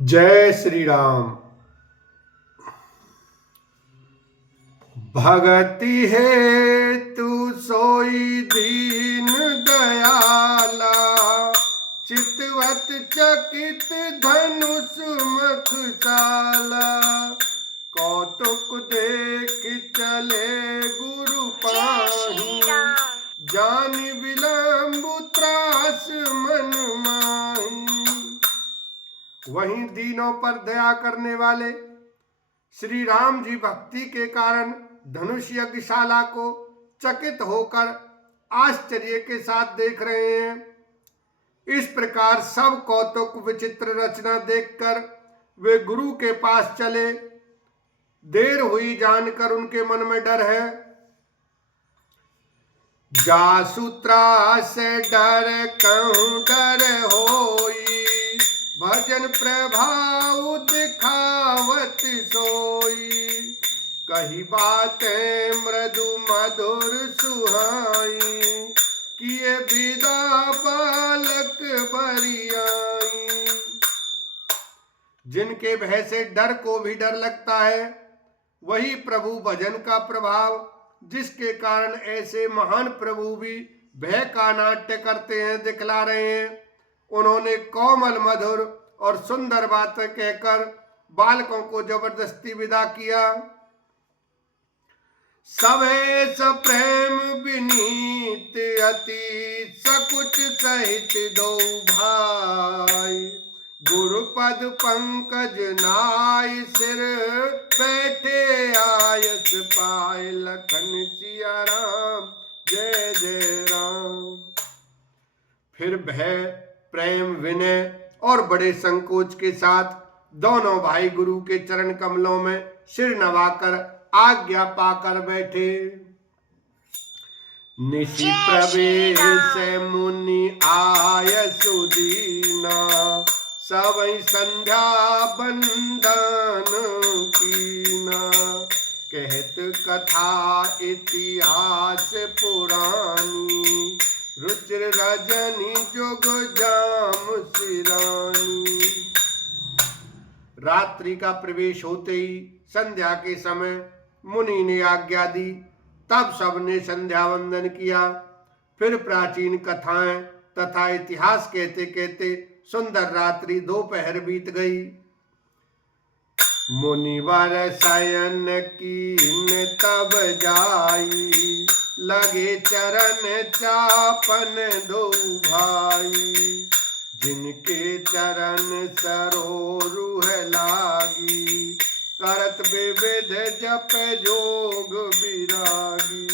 जय श्री राम। भगति है तू सोई दीन दयाला, चितवत चकित धनुष मखसाला। कौतुक देख चले गुरु पाही, जान विलंब त्रास मन माही। वहीं दीनों पर दया करने वाले श्री राम जी भक्ति के कारण धनुष यज्ञशाला को चकित होकर आश्चर्य के साथ देख रहे हैं। इस प्रकार सब कौतुक विचित्र रचना देखकर वे गुरु के पास चले। देर हुई जानकर उनके मन में डर है। जासु त्रास डर कहूँ डर होई, भजन प्रभाव दिखावत सोई। कही बातें मृदु मधुर सुहाई, किए विदा बालक बरियाई। जिनके भय से डर को भी डर लगता है, वही प्रभु भजन का प्रभाव, जिसके कारण ऐसे महान प्रभु भी भय का नाट्य करते हैं, दिखला रहे हैं। उन्होंने कोमल मधुर और सुंदर बातें कहकर बालकों को जबरदस्ती विदा किया। सभे सप्रेम विनीत अति, सकुच सहित दो भाई। गुरुपद पंकज नाय सिर, बैठे आयस पाए। लखन सिया राम जय जय राम। फिर भय, प्रेम, विनय और बड़े संकोच के साथ दोनों भाई गुरु के चरण कमलों में सिर नवाकर आज्ञा पाकर बैठे। निशि प्रवेश मुनि आय सुदीना, सवै संध्या बंदन कीना। कहत कथा इतिहास पुरानी, रुचिर रजनी जोग जाम सिरानी। रात्रि का प्रवेश होते ही संध्या के समय मुनि ने आज्ञा दी। तब सबने संध्या वंदन किया। फिर प्राचीन कथाएं तथा इतिहास कहते कहते सुंदर रात्रि दोपहर बीत गई। मुनिवर शयन कीन तब जाई, लगे चरण चापन दो भाई। जिनके चरण सरोरुह लागी, करत विविध जप जोग विरागी।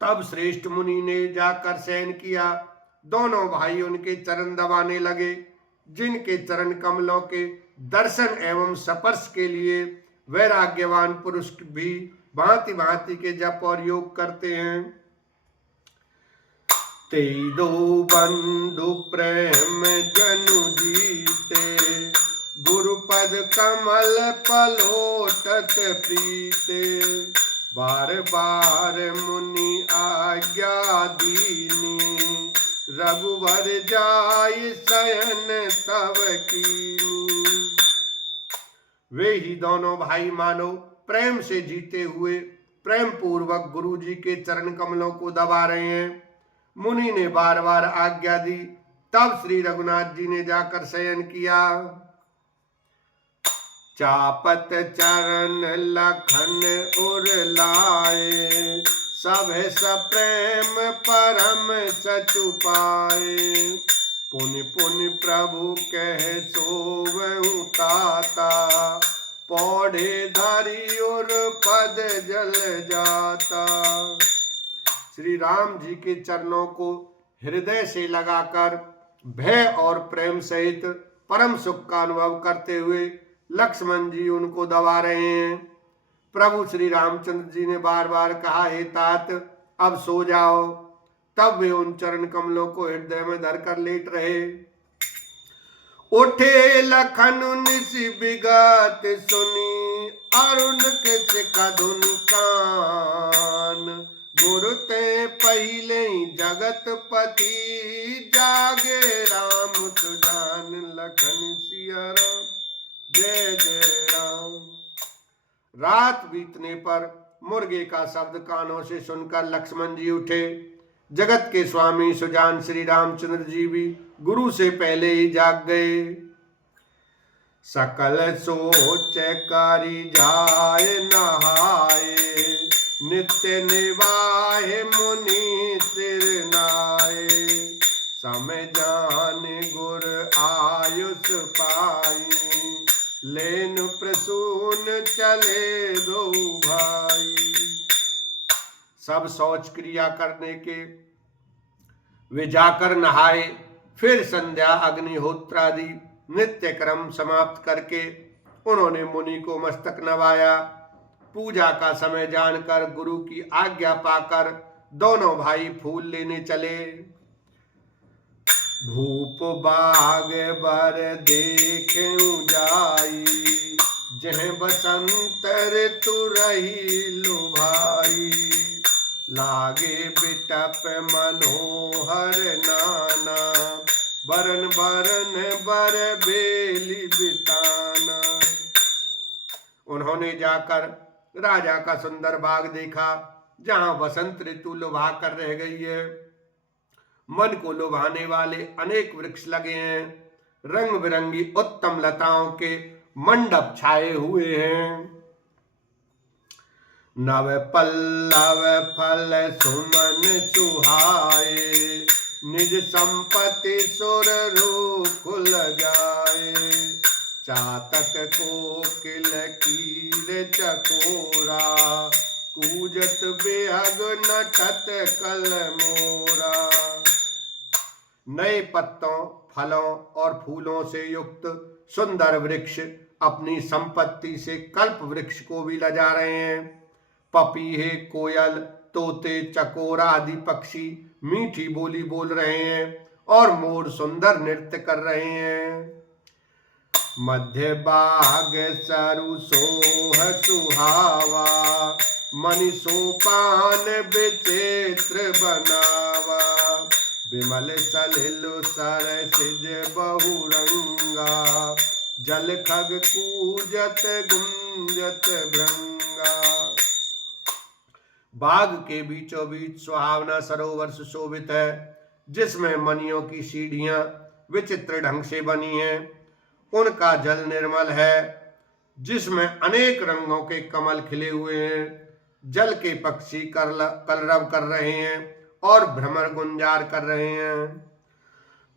तब श्रेष्ठ मुनि ने जाकर शयन किया। दोनों भाई उनके चरण दबाने लगे। जिनके चरण कमलों के दर्शन एवं स्पर्श के लिए वैराग्यवान पुरुष भी भांति भांति के जप और योग करते हैं। ते दो बंधु प्रेम जनु जीते, गुरुपद कमल पलोटत प्रीते। बार बार मुनि आज्ञा दीनी, रघुवर जाय शयन तब कीनी। वे ही दोनों भाई मानो प्रेम से जीते हुए प्रेम पूर्वक गुरु जी के चरण कमलों को दबा रहे हैं। मुनि ने बार बार आज्ञा दी। तब श्री रघुनाथ जी ने जाकर शयन किया। चापत चरण लखन उर लाए, सब सप्रेम परम सचु पाए। पुनि पुनि प्रभु कह सोवहु ताता, पौढ़े धरि उर पद जल जाता। श्री राम जी के चरणों को हृदय से लगाकर भय और प्रेम सहित परम सुख का अनुभव करते हुए लक्ष्मण जी उनको दबा रहे हैं। प्रभु श्री रामचंद्र जी ने बार बार कहा, हे तात अब सो जाओ। तब वे उन चरण कमलों को हृदय में धरकर लेट रहे। उठे लखन निसि बिगत सुनी, अरुण के कधुन कान। गुरु ते पहिले जगत पति, जागे राम सुजान लखन सिया राम, जय जय राम। रात बीतने पर मुर्गे का शब्द कानों से सुनकर लक्ष्मण जी उठे। जगत के स्वामी सुजान श्री रामचंद्र जी भी गुरु से पहले ही जाग गए। सकल सोच करी जाए नहाए, नित्य निवाहे मुनि सिर नाए। समय जान गुर आयुष पाई, लेन प्रसून चले दो भाई। सब शौच क्रिया करने के वे जाकर नहाए। फिर संध्या अग्निहोत्रादि नित्य क्रम समाप्त करके उन्होंने मुनि को मस्तक नवाया। पूजा का समय जानकर गुरु की आज्ञा पाकर दोनों भाई फूल लेने चले। भूप बाग बर देखें जाई, जह बसंत ऋतु रही लुभाई। लागे बिटप मनोहर नाना, बरन बरन बर बेली बिताना। उन्होंने जाकर राजा का सुंदर बाग देखा, जहां बसंत ऋतु लुभा कर रह गई है। मन को लुभाने वाले अनेक वृक्ष लगे हैं। रंग बिरंगी उत्तम लताओं के मंडप छाए हुए हैं। नव पल्लव फल सुमन सुहाए, निज संपत्ति सुर रूकुल जाए। चातक कोकिल कीर चकोरा, कूजत बेहग नटत कल मोरा। नए पत्तों, फलों और फूलों से युक्त सुंदर वृक्ष अपनी संपत्ति से कल्प वृक्ष को भी लजा रहे हैं। पपीहे, कोयल, तोते, चकोरा आदि पक्षी मीठी बोली बोल रहे हैं और मोर सुंदर नृत्य कर रहे हैं। मध्य बाग सरु सोह सुहावा, मणि सोपान विचित्र बनावा। विमल सलिल सरसिज बहुरंगा, जल खग कूजत गुंजत भृंगा। बाग के बीचों बीच सुहावना सरोवर सुशोभित है, जिसमें मणियों की सीढ़ियां विचित्र ढंग से बनी हैं। उनका जल निर्मल है, जिसमें अनेक रंगों के कमल खिले हुए हैं। जल के पक्षी कलरव कर रहे हैं और भ्रमर गुंजार कर रहे हैं।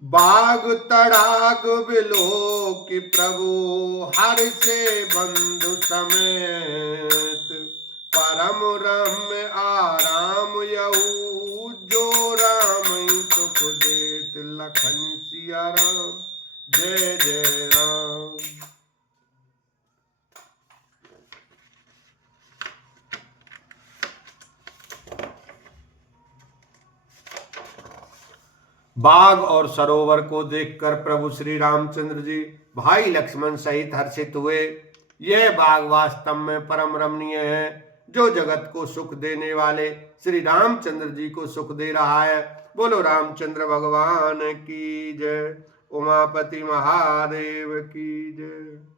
बाग तड़ाग बिलो की प्रभु, हर से बंधु समेत। परम रम्य आराम यऊ, जो राम सुख देत लखन सिया राम, जय जय राम। बाग और सरोवर को देखकर प्रभु श्री रामचंद्र जी भाई लक्ष्मण सहित हर्षित हुए। यह बाग वास्तव में परम रमणीय है, जो जगत को सुख देने वाले श्री रामचंद्र जी को सुख दे रहा है। बोलो रामचंद्र भगवान की जय, उमापति महादेव की जय।